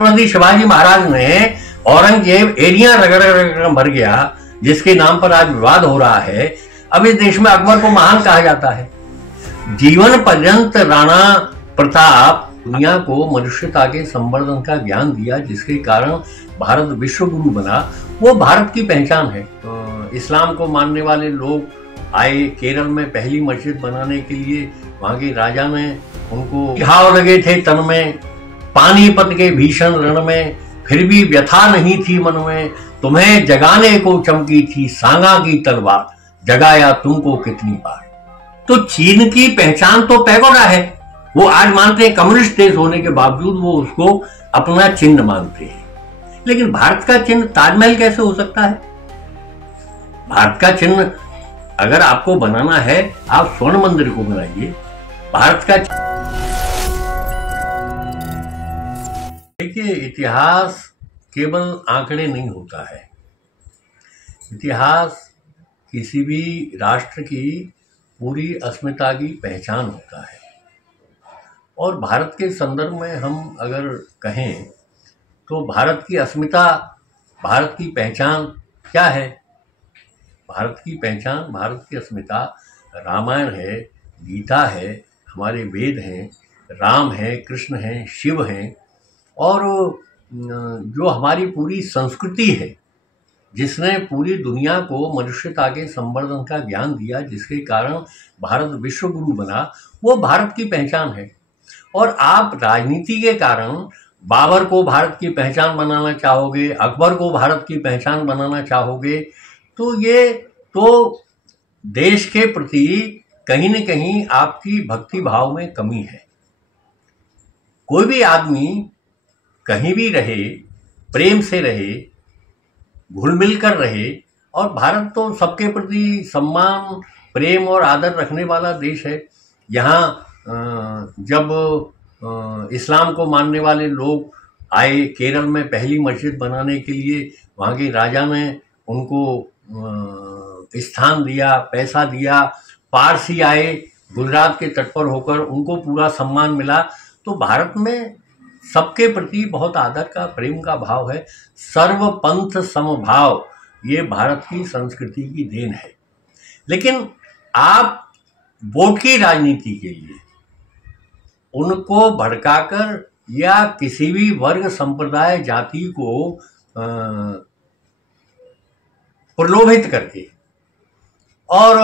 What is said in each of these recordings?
छत्रपति शिवाजी महाराज ने औरंगजेब एड़ियां रगड़ रगड़ मर गया, जिसके नाम पर आज विवाद हो रहा है। अब इस देश में अकबर को महान कहा जाता है। जीवन पर्यंत राणा प्रताप दुनिया को मनुष्यता के संवर्धन का ज्ञान दिया, जिसके कारण भारत विश्व गुरु बना। वो भारत की पहचान है। इस्लाम को मानने वाले लोग आए केरल में पहली मस्जिद बनाने के लिए। वहां के राजा ने उनको घाव लगे थे तन में, पानीपत के भीषण रण में, फिर भी व्यथा नहीं थी मन में। तुम्हें जगाने को चमकी थी सांगा की तलवार, जगाया तुमको कितनी बार। तो चीन की पहचान तो पैगोडा है। वो आज मानते हैं कम्युनिस्ट देश होने के बावजूद वो उसको अपना चिन्ह मानते हैं। लेकिन भारत का चिन्ह ताजमहल कैसे हो सकता है? भारत का चिन्ह अगर आपको बनाना है, आप स्वर्ण मंदिर को बनाइए। भारत का देखिए, इतिहास केवल आंकड़े नहीं होता है। इतिहास किसी भी राष्ट्र की पूरी अस्मिता की पहचान होता है। और भारत के संदर्भ में हम अगर कहें तो भारत की अस्मिता, भारत की पहचान क्या है? भारत की पहचान, भारत की अस्मिता रामायण है, गीता है, हमारे वेद हैं, राम है, कृष्ण हैं, शिव हैं, और जो हमारी पूरी संस्कृति है, जिसने पूरी दुनिया को मनुष्यता के संवर्धन का ज्ञान दिया, जिसके कारण भारत विश्व गुरु बना, वो भारत की पहचान है। और आप राजनीति के कारण बाबर को भारत की पहचान बनाना चाहोगे, अकबर को भारत की पहचान बनाना चाहोगे, तो ये तो देश के प्रति कहीं न कहीं आपकी भक्ति भाव में कमी है। कोई भी आदमी कहीं भी रहे, प्रेम से रहे, घुल मिल कर रहे। और भारत तो सबके प्रति सम्मान, प्रेम और आदर रखने वाला देश है। यहाँ जब इस्लाम को मानने वाले लोग आए केरल में पहली मस्जिद बनाने के लिए, वहाँ के राजा ने उनको स्थान दिया, पैसा दिया। पारसी आए गुजरात के तट पर होकर, उनको पूरा सम्मान मिला। तो भारत में सबके प्रति बहुत आदर का, प्रेम का भाव है। सर्वपंथ समभाव, ये भारत की संस्कृति की देन है। लेकिन आप वोट की राजनीति के लिए उनको भड़काकर या किसी भी वर्ग, संप्रदाय, जाति को प्रलोभित करके और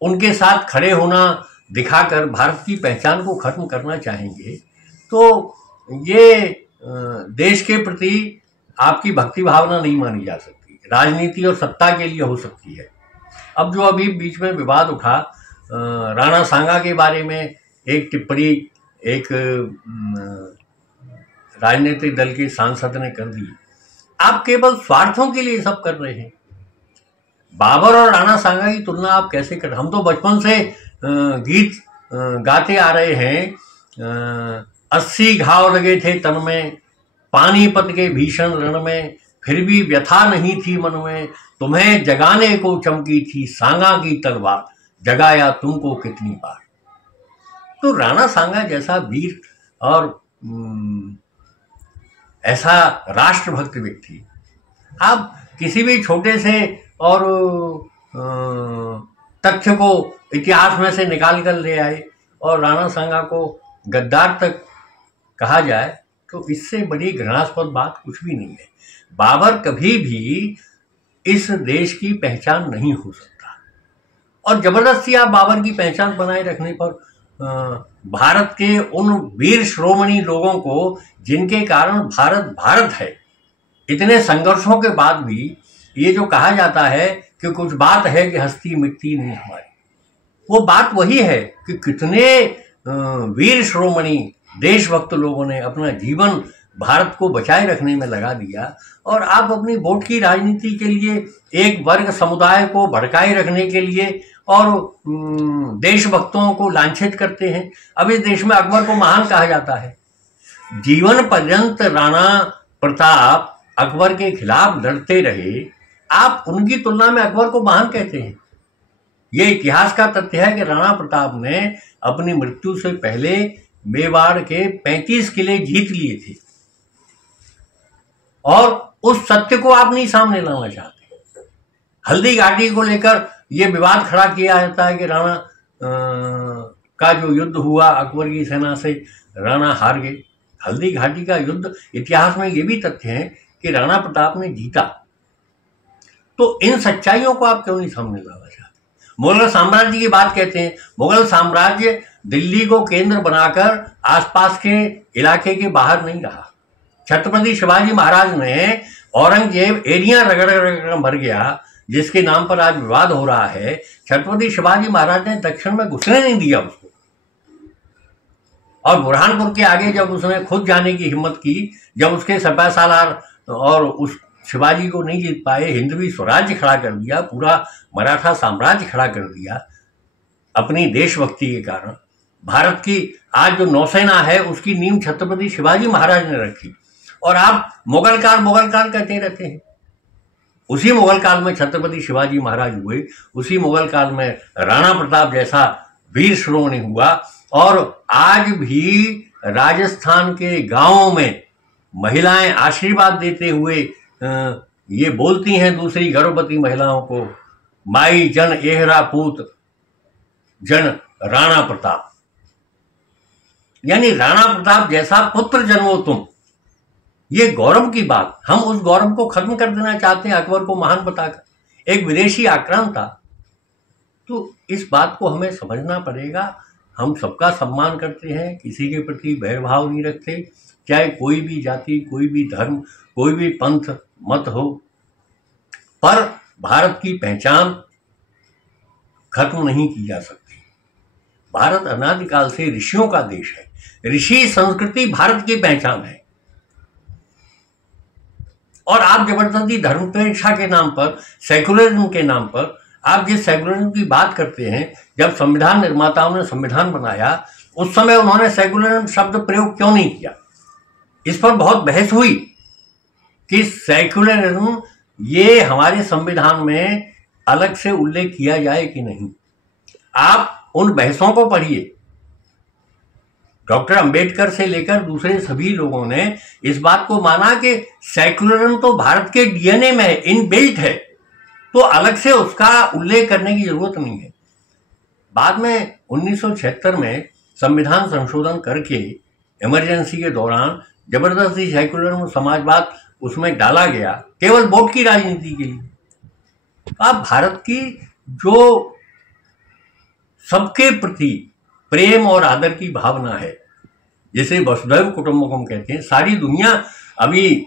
उनके साथ खड़े होना दिखाकर भारत की पहचान को खत्म करना चाहेंगे, तो ये देश के प्रति आपकी भक्ति भावना नहीं मानी जा सकती। राजनीति और सत्ता के लिए हो सकती है। अब जो अभी बीच में विवाद उठा, राणा सांगा के बारे में एक टिप्पणी एक राजनीतिक दल के सांसद ने कर दी। आप केवल स्वार्थों के लिए सब कर रहे हैं। बाबर और राणा सांगा की तुलना आप कैसे कर? हम तो बचपन से गीत गाते आ रहे हैं। 80 घाव लगे थे तन में, पानीपत के भीषण रण में, फिर भी व्यथा नहीं थी मन में। तुम्हें जगाने को चमकी थी सांगा की तलवार, जगाया तुमको कितनी बार। तो राणा सांगा जैसा वीर और ऐसा राष्ट्रभक्त व्यक्ति आप किसी भी छोटे से और तथ्य को इतिहास में से निकाल कर ले आए और राणा सांगा को गद्दार तक कहा जाए, तो इससे बड़ी घृणास्पद बात कुछ भी नहीं है। बाबर कभी भी इस देश की पहचान नहीं हो सकता। और जबरदस्ती आप बाबर की पहचान बनाए रखने पर भारत के उन वीर श्रोमणी लोगों को, जिनके कारण भारत भारत है, इतने संघर्षों के बाद भी ये जो कहा जाता है कि कुछ बात है कि हस्ती मिटती नहीं हमारी, वो बात वही है कि कितने वीर श्रोमणी देशभक्त लोगों ने अपना जीवन भारत को बचाए रखने में लगा दिया। और आप अपनी वोट की राजनीति के लिए एक वर्ग समुदाय को भड़काए रखने के लिए और देशभक्तों को लांछित करते हैं। अब इस देश में अकबर को महान कहा जाता है। जीवन पर्यंत राणा प्रताप अकबर के खिलाफ लड़ते रहे, आप उनकी तुलना में अकबर को महान कहते हैं। ये इतिहास का तथ्य है कि राणा प्रताप ने अपनी मृत्यु से पहले मेवाड़ के 35 किले जीत लिए थे। और उस सत्य को आप नहीं सामने लाना चाहते। हल्दी घाटी को लेकर ये विवाद खड़ा किया जाता है कि राणा का जो युद्ध हुआ अकबर की सेना से, राणा हार गए। हल्दी घाटी का युद्ध, इतिहास में ये भी तथ्य है कि राणा प्रताप ने जीता। तो इन सच्चाइयों को आप क्यों नहीं सामने लाना चाहते? मुगल साम्राज्य की बात कहते हैं। मुगल साम्राज्य दिल्ली को केंद्र बनाकर आसपास के इलाके के बाहर नहीं रहा। छत्रपति शिवाजी महाराज ने औरंगजेब एरिया रगड़ रगड़ मर गया, जिसके नाम पर आज विवाद हो रहा है। छत्रपति शिवाजी महाराज ने दक्षिण में घुसने नहीं दिया उसको, और बुरहानपुर के आगे जब उसने खुद जाने की हिम्मत की, जब उसके सपा सालार और उस शिवाजी को नहीं जीत पाए, हिंदवी स्वराज्य खड़ा कर दिया, पूरा मराठा साम्राज्य खड़ा कर दिया अपनी देशभक्ति के कारण। भारत की आज जो नौसेना है उसकी नींव छत्रपति शिवाजी महाराज ने रखी, और आप मुगल काल कहते रहते हैं। उसी मुगल काल में छत्रपति शिवाजी महाराज हुए, उसी मुगल काल में राणा प्रताप जैसा वीर शिरोमणि हुआ, और आज भी राजस्थान के गांवों में महिलाएं आशीर्वाद देते हुए ये बोलती हैं दूसरी गर्भवती महिलाओं को, माई जन एहरा पूत जन राणा प्रताप, यानी राणा प्रताप जैसा पुत्र जन्मो तुम। ये गौरव की बात, हम उस गौरव को खत्म कर देना चाहते हैं अकबर को महान बताकर। एक विदेशी आक्रांता, तो इस बात को हमें समझना पड़ेगा। हम सबका सम्मान करते हैं, किसी के प्रति भेदभाव नहीं रखते, चाहे कोई भी जाति, कोई भी धर्म, कोई भी पंथ मत हो, पर भारत की पहचान खत्म नहीं की जा सकती। भारत अनादिकाल से ऋषियों का देश है। ऋषि संस्कृति भारत की पहचान है, और आप जबरदस्ती धर्मनिरपेक्षता के नाम पर, सेकुलरिज्म के नाम पर, आप जिस सेकुलरिज्म की बात करते हैं, जब संविधान निर्माताओं ने संविधान बनाया उस समय उन्होंने सेकुलरिज्म शब्द प्रयोग क्यों नहीं किया? इस पर बहुत बहस हुई कि सेकुलरिज्म ये हमारे संविधान में अलग से उल्लेख किया जाए कि नहीं। आप उन बहसों को पढ़िए। डॉक्टर अंबेडकर से लेकर दूसरे सभी लोगों ने इस बात को माना कि सेकुलरिज्म तो भारत के डीएनए में है, इनबिल्ट है, तो अलग से उसका उल्लेख करने की जरूरत नहीं है। बाद में 1976 में संविधान संशोधन करके इमरजेंसी के दौरान जबरदस्ती सेकुलरिज्म, समाजवाद उसमें डाला गया, केवल वोट की राजनीति के लिए। अब भारत की जो सबके प्रति प्रेम और आदर की भावना है, जिसे वसुधैव कुटुंबकम कहते हैं, सारी दुनिया अभी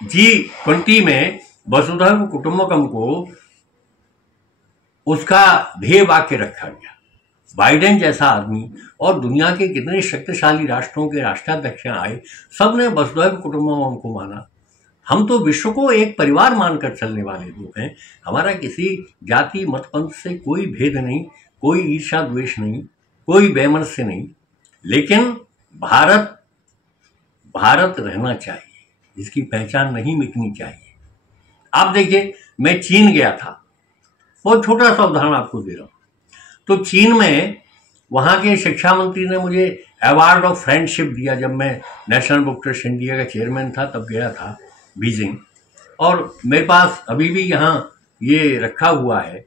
G20 में वसुधैव कुटुंबकम को उसका ध्येय वाक्य रखा गया। बाइडेन जैसा आदमी और दुनिया के कितने शक्तिशाली राष्ट्रों के राष्ट्राध्यक्ष आए, सबने वसुधैव कुटुंबकम को माना। हम तो विश्व को एक परिवार मानकर चलने वाले लोग हैं। हमारा किसी जाति मत पंथ से कोई भेद नहीं, कोई ईर्ष्या द्वेष नहीं, कोई वैमनस्य नहीं, लेकिन भारत भारत रहना चाहिए, इसकी पहचान नहीं मिटनी चाहिए। आप देखिए, मैं चीन गया था, बहुत छोटा सा उदाहरण आपको दे रहा हूं। तो चीन में वहां के शिक्षा मंत्री ने मुझे अवार्ड ऑफ फ्रेंडशिप दिया। जब मैं नेशनल बुक ट्रस्ट इंडिया का चेयरमैन था तब गया था बीजिंग, और मेरे पास अभी भी यहाँ ये रखा हुआ है।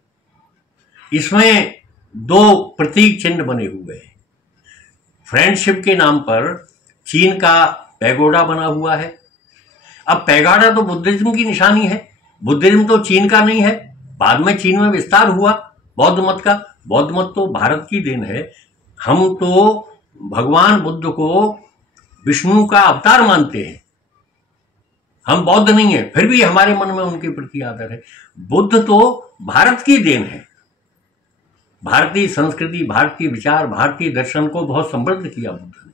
इसमें 2 प्रतीक चिन्ह बने हुए हैं। फ्रेंडशिप के नाम पर चीन का पैगोडा बना हुआ है। अब पैगोडा तो बुद्धिज्म की निशानी है, बुद्धिज्म तो चीन का नहीं है। बाद में चीन में विस्तार हुआ बौद्ध मत का। बौद्ध मत तो भारत की देन है। हम तो भगवान बुद्ध को विष्णु का अवतार मानते हैं, हम बौद्ध नहीं है, फिर भी हमारे मन में उनके प्रति आदर है। बुद्ध तो भारत की देन है। भारतीय संस्कृति, भारतीय विचार, भारतीय दर्शन को बहुत समृद्ध किया बुद्ध ने।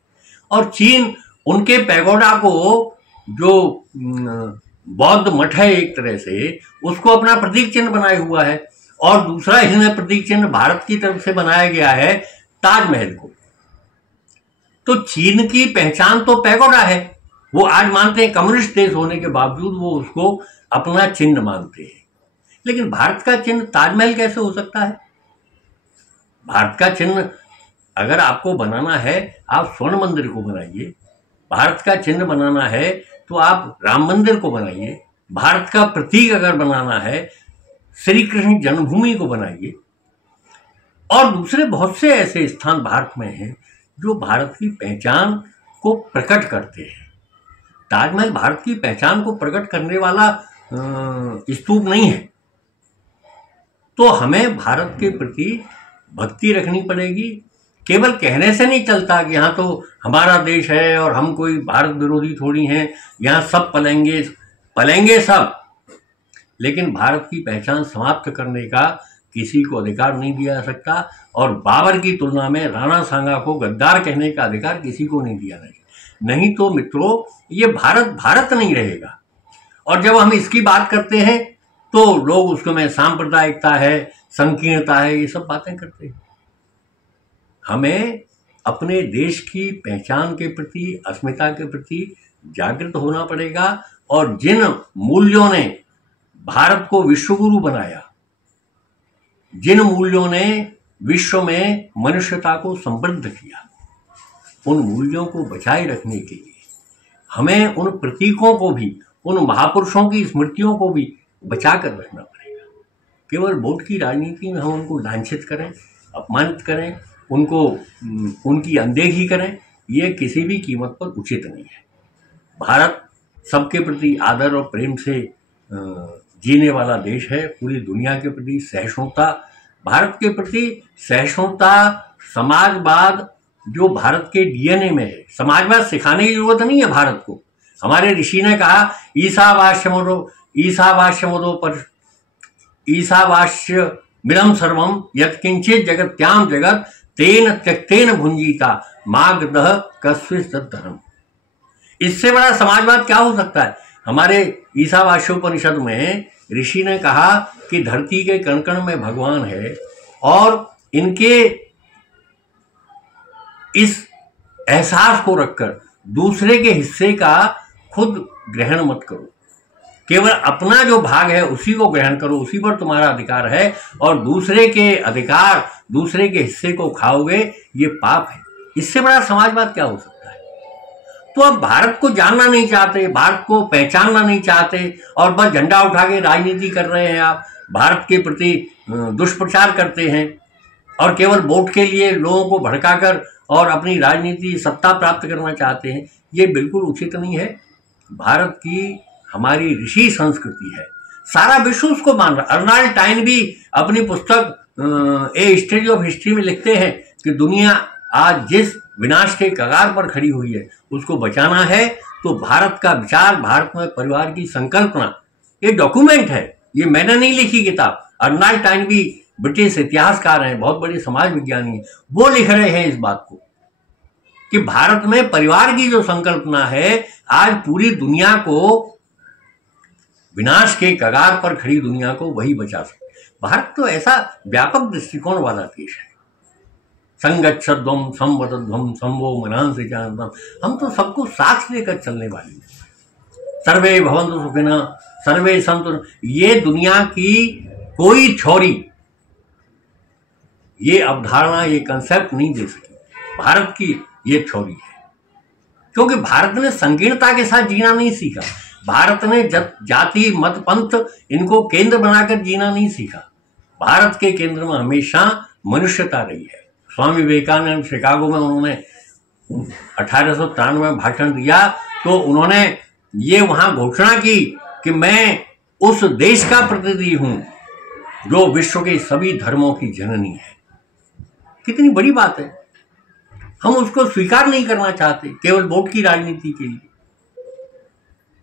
और चीन उनके पैगोडा को, जो बौद्ध मठ है एक तरह से, उसको अपना प्रतीक चिन्ह बनाया हुआ है। और दूसरा इसमें प्रतीक चिन्ह भारत की तरफ से बनाया गया है, ताजमहल को। तो चीन की पहचान तो पैगोडा है। वो आज मानते हैं, कम्युनिस्ट देश होने के बावजूद वो उसको अपना चिन्ह मानते हैं। लेकिन भारत का चिन्ह ताजमहल कैसे हो सकता है? भारत का चिन्ह अगर आपको बनाना है, आप स्वर्ण मंदिर को बनाइए। भारत का चिन्ह बनाना है तो आप राम मंदिर को बनाइए, भारत का प्रतीक अगर बनाना है श्री कृष्ण जन्मभूमि को बनाइए, और दूसरे बहुत से ऐसे स्थान भारत में हैं जो भारत की पहचान को प्रकट करते हैं। ताजमहल भारत की पहचान को प्रकट करने वाला स्तूप नहीं है। तो हमें भारत के प्रति भक्ति रखनी पड़ेगी। केवल कहने से नहीं चलता कि यहाँ तो हमारा देश है और हम कोई भारत विरोधी थोड़ी हैं, यहाँ सब पलेंगे सब, लेकिन भारत की पहचान समाप्त करने का किसी को अधिकार नहीं दिया जा सकता। और बाबर की तुलना में राणा सांगा को गद्दार कहने का अधिकार किसी को नहीं दिया जाएगा। नहीं तो मित्रों, ये भारत भारत नहीं रहेगा। और जब हम इसकी बात करते हैं तो लोग उसको में सांप्रदायिकता है, संकीर्णता है, ये सब बातें करते हैं। हमें अपने देश की पहचान के प्रति, अस्मिता के प्रति जागृत होना पड़ेगा। और जिन मूल्यों ने भारत को विश्वगुरु बनाया, जिन मूल्यों ने विश्व में मनुष्यता को समृद्ध किया, उन मूल्यों को बचाए रखने के लिए हमें उन प्रतीकों को भी, उन महापुरुषों की स्मृतियों को भी बचा कर रखना पड़ेगा। केवल वोट की राजनीति में हम उनको लांछित करें, अपमानित करें, उनको उनकी अनदेखी करें, ये किसी भी कीमत पर उचित नहीं है। भारत सबके प्रति आदर और प्रेम से जीने वाला देश है। पूरी दुनिया के प्रति सहिष्णुता, भारत के प्रति सहिष्णुता, समाजवाद जो भारत के डीएनए में है। समाजवाद सिखाने की जरूरत नहीं है भारत को। हमारे ऋषि ने कहा ईशावास्य मिदं सर्वं यत्किंचित् जगत्याम जगत तेन त्यक्तेन भुंजीता मागधः कस्मिंश्चित् तद्धर्म। इससे बड़ा समाजवाद क्या हो सकता है। हमारे ईशावास्योपनिषद में ऋषि ने कहा कि धरती के कण कण में भगवान है और इनके इस एहसास को रखकर दूसरे के हिस्से का खुद ग्रहण मत करो, केवल अपना जो भाग है उसी को ग्रहण करो, उसी पर तुम्हारा अधिकार है। और दूसरे के अधिकार, दूसरे के हिस्से को खाओगे, ये पाप है। इससे बड़ा समाजवाद क्या हो सकता है। तो अब भारत को जानना नहीं चाहते, भारत को पहचानना नहीं चाहते और बस झंडा उठा के राजनीति कर रहे हैं। आप भारत के प्रति दुष्प्रचार करते हैं और केवल वोट के लिए लोगों को भड़काकर और अपनी राजनीति सत्ता प्राप्त करना चाहते हैं। ये बिल्कुल उचित नहीं है। भारत की हमारी ऋषि संस्कृति है, सारा विश्व उसको मान रहा। अर्नाल्ड टाइन भी अपनी पुस्तक ए हिस्ट्री ऑफ हिस्ट्री में लिखते हैं कि दुनिया आज जिस विनाश के कगार पर खड़ी हुई है उसको बचाना है तो भारत का विचार, भारत में परिवार की संकल्पना, ये डॉक्यूमेंट है। ये मैंने नहीं लिखी किताब। अर्नाल्ड टाइन भी ब्रिटिश इतिहासकार हैं, बहुत बड़े समाज विज्ञानी हैं, वो लिख रहे हैं इस बात को कि भारत में परिवार की जो संकल्पना है आज पूरी दुनिया को, विनाश के कगार पर खड़ी दुनिया को वही बचा सकते। भारत तो ऐसा व्यापक दृष्टिकोण वाला देश है। संगच्छध्वम संवदध्वम संवो मनांसि जानतम, हम तो सबको साथ लेकर चलने वाले हैं। सर्वे भवन्तु सुखिनः सर्वे सन्तु, ये दुनिया की कोई थ्योरी ये अवधारणा, ये कंसेप्ट नहीं दे सकी। भारत की ये थ्योरी है, क्योंकि भारत ने संकीर्णता के साथ जीना नहीं सीखा। भारत ने जाति मत पंथ इनको केंद्र बनाकर जीना नहीं सीखा। भारत के केंद्र में हमेशा मनुष्यता रही है। स्वामी विवेकानंद शिकागो में उन्होंने 1893 में भाषण दिया तो उन्होंने ये वहां घोषणा की कि मैं उस देश का प्रतिनिधि हूं जो विश्व के सभी धर्मों की जननी है। कितनी बड़ी बात है। हम उसको स्वीकार नहीं करना चाहते, केवल वोट की राजनीति के लिए।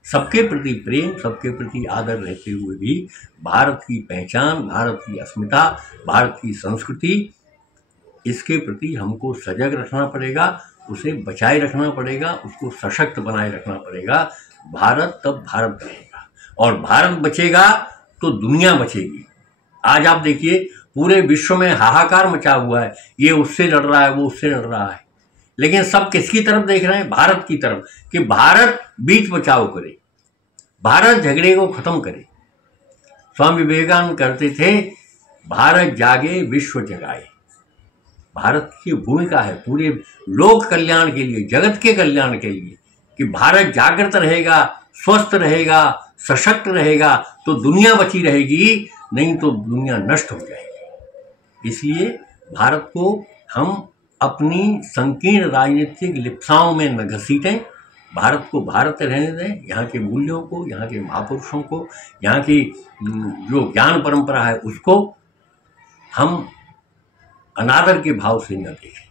सबके प्रति प्रेम, सबके प्रति आदर रहते हुए भी भारत की पहचान, भारत की अस्मिता, भारत की संस्कृति, इसके प्रति हमको सजग रखना पड़ेगा, उसे बचाए रखना पड़ेगा, उसको सशक्त बनाए रखना पड़ेगा। भारत तब भारत रहेगा और भारत बचेगा तो दुनिया बचेगी। आज आप देखिए पूरे विश्व में हाहाकार मचा हुआ है, ये उससे लड़ रहा है, वो उससे लड़ रहा है, लेकिन सब किसकी तरफ देख रहे हैं? भारत की तरफ, कि भारत बीच बचाव करे, भारत झगड़े को खत्म करे। स्वामी विवेकानंद करते थे, भारत जागे विश्व जगाए। भारत की भूमिका है पूरे लोक कल्याण के लिए, जगत के कल्याण के लिए कि भारत जागृत रहेगा, स्वस्थ रहेगा, सशक्त रहेगा तो दुनिया बची रहेगी, नहीं तो दुनिया नष्ट हो जाएगी। इसलिए भारत को हम अपनी संकीर्ण राजनीतिक लिप्साओं में न घसीटें, भारत को भारत रहने दें, यहाँ के मूल्यों को, यहाँ के महापुरुषों को, यहाँ की जो ज्ञान परंपरा है उसको हम अनादर के भाव से न देखें।